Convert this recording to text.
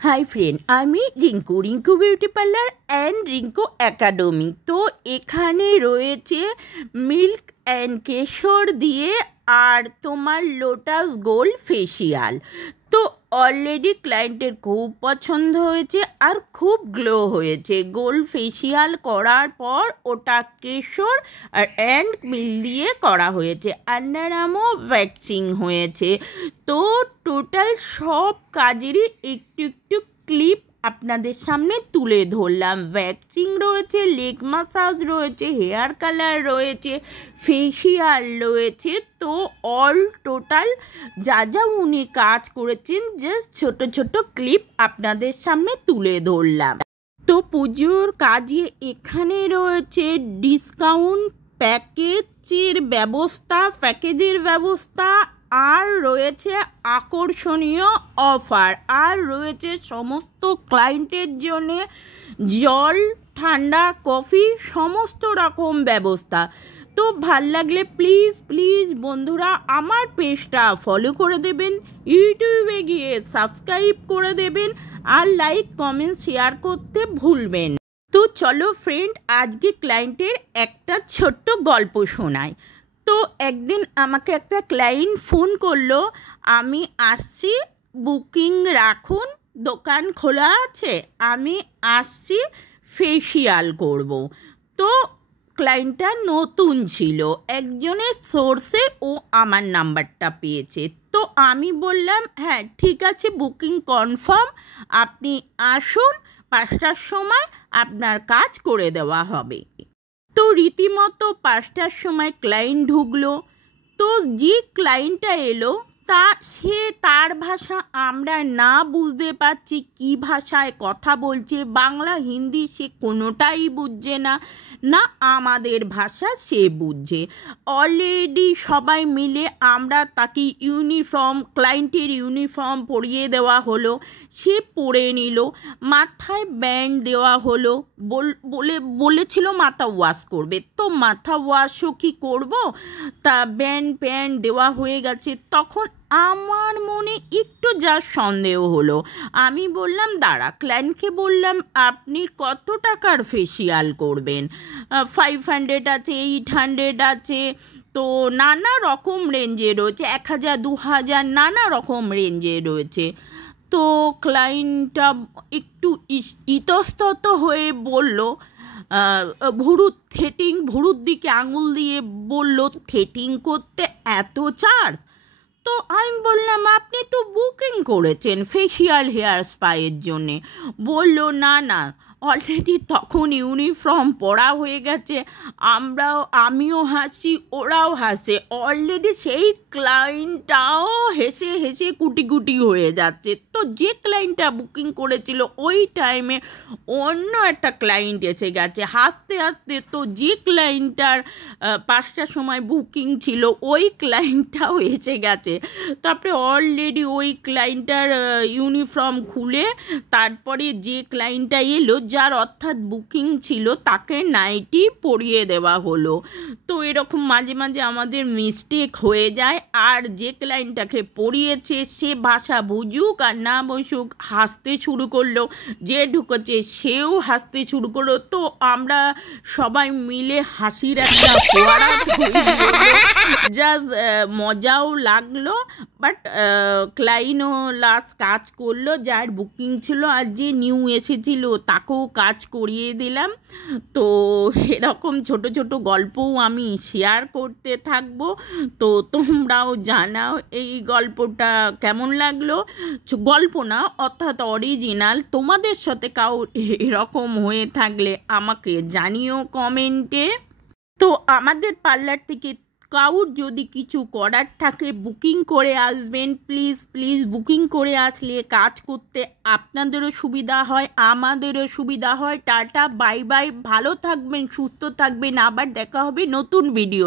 Hi friend, আমি Rinku Rinku beauty parlour and Rinku academy. তো এখানে রয়েছে মিল্ক অ্যান্ড কেশর দিয়ে আর তোমার লোটাস গোল্ড ফেসিয়াল। তো অলরেডি ক্লায়েন্টের খুব পছন্দ হয়েছে আর খুব গ্লো হয়েছে। গোল্ড ফেসিয়াল করার পর ওটা কেশর আর অ্যান্ড মিল্ক দিয়ে করা হয়েছে, আন্ডার আর্মও ভ্যাক্সিং হয়েছে। তো টোটাল সব কাজেরই একটু একটু ক্লিপ আপনাদের সামনে তুলে ধরলাম। ভ্যাক্সিং রয়েছে, লেগ মাসাজ রয়েছে, হেয়ার কালার রয়েছে, ফেসিয়াল রয়েছে। তো অল টোটাল যা যা উনি কাজ করেছেন জাস্ট ছোট ছোট ক্লিপ আপনাদের সামনে তুলে ধরলাম। তো পুজোর কাজে এখানে রয়েছে ডিসকাউন্ট প্যাকেজের ব্যবস্থা, আর রয়েছে আকর্ষণীয় অফার, আর রয়েছে সমস্ত ক্লায়েন্টের জন্য জল, ঠান্ডা, কফি সমস্ত রকম ব্যবস্থা। তো ভাল লাগলে প্লিজ বন্ধুরা আমার পেজটা ফলো করে দেবেন, ইউটিউবে গিয়ে সাবস্ক্রাইব করে দেবেন, আর লাইক কমেন্ট শেয়ার করতে ভুলবেন। তো চলো ফ্রেন্ড, আজকে ক্লায়েন্টের একটা ছোট্ট গল্প শোনাই। তো একদিন আমাকে একটা ক্লায়েন্ট ফোন করলো, আমি আসছি, বুকিং রাখুন, দোকান খোলা আছে, আমি আসছি, ফেসিয়াল করব। তো ক্লায়েন্টটা নতুন ছিল, একজনের সোর্সে ও আমার নাম্বারটা পেয়েছে। তো আমি বললাম হ্যাঁ ঠিক আছে, বুকিং কনফার্ম, আপনি আসুন, 5টার সময় আপনার কাজ করে দেওয়া হবে। তো রীতিমতো 5টার সময় ক্লায়েন্ট ঢুকলো। তো যে ক্লায়েন্টটা এলো তার ভাষা আমরা না বুঝতে পারছি কি ভাষায় কথা বলছে, বাংলা হিন্দি সে কোনোটাই বুঝছে না, না আমাদের ভাষা সে বুঝছে। অলরেডি সবাই মিলে আমরা তাকে ক্লায়েন্টের ইউনিফর্ম পরিয়ে দেওয়া হলো, সে পরে নিল, মাথায় ব্যান্ড দেওয়া হলো, বলেছিল মাথা ওয়াশ করবে। তো মাথা ওয়াশও কি করব, তা ব্যান্ড দেওয়া হয়ে গেছে। তখন আমার মনে একটু যা সন্দেহ হলো, আমি বললাম দাঁড়া, ক্লায়েন্টকে বললাম আপনি কত টাকার ফেসিয়াল করবেন? 500 আছে, 800 আছে, তো নানা রকম রেঞ্জে রয়েছে, 1000, 2000 নানা রকম রেঞ্জে রয়েছে। তো ক্লায়েন্টটা একটু ইতস্তত হয়ে বলল, ভুরুর দিকে আঙুল দিয়ে বলল থ্রেটিং করতে এত চার্জ? তো আমি বললাম আপনি তো বুকিং করেছেন ফেসিয়াল হেয়ার স্পায়ের জন্যে। বললো না, অলরেডি তখন ইউনিফর্ম পরা হয়ে গেছে, আমিও হাসি, ওরাও হাসে, অলরেডি সেই ক্লায়েন্টটাও হেসে কুটি হয়ে যাচ্ছে। তো যে ক্লায়েন্টটা বুকিং করেছিল ওই টাইমে অন্য একটা ক্লায়েন্ট এসে গেছে হাসতে। তো যে ক্লায়েন্টটার 5টার সময় বুকিং ছিল ওই ক্লায়েন্টটাও এসে গেছে। তারপরে অলরেডি ওই ক্লায়েন্টটার ইউনিফর্ম খুলে তারপরে যে ক্লায়েন্টটা এলো, যার অর্থাৎ বুকিং ছিল, তাকে নাইটি পরিয়ে দেওয়া হলো। তো এরকম মাঝে মাঝে আমাদের মিস্টেক হয়ে যায়, আর যে ক্লায়েন্টটাকে পরিয়েছে সে ভাষা বুঝুক আর না বুঝুক হাসতে শুরু করলো, যে ঢুকেছে সেও হাসতে শুরু করলো। তো আমরা সবাই মিলে হাসির একটা ফোয়ারা তৈরি হলো, জাস্ট মজাও লাগলো। বাট ক্লায়েন্টও লাস্ট কাজ করলো, যার বুকিং ছিল, আর যে নিউ এসেছিল তাকেও কাজ করিয়ে দিলাম। তো এরকম ছোট ছোট গল্পও আমি শেয়ার করতে থাকবো। তো তোমরাও জানাও এই গল্পটা কেমন লাগলো। গল্প না, অর্থাৎ অরিজিনাল। তোমাদের সাথে কারোর এরকম হয়ে থাকলে আমাকে জানিও কমেন্টে। তো আমাদের পার্লার থেকে কাউর যদি কিছু করার থাকে বুকিং করে আসবেন, প্লিজ বুকিং করে আসলে কাজ করতে আপনাদেরও সুবিধা হয়, আমাদেরও সুবিধা হয়। টাটা, বাই বাই, ভালো থাকবেন, সুস্থ থাকবেন, আবার দেখা হবে নতুন ভিডিও।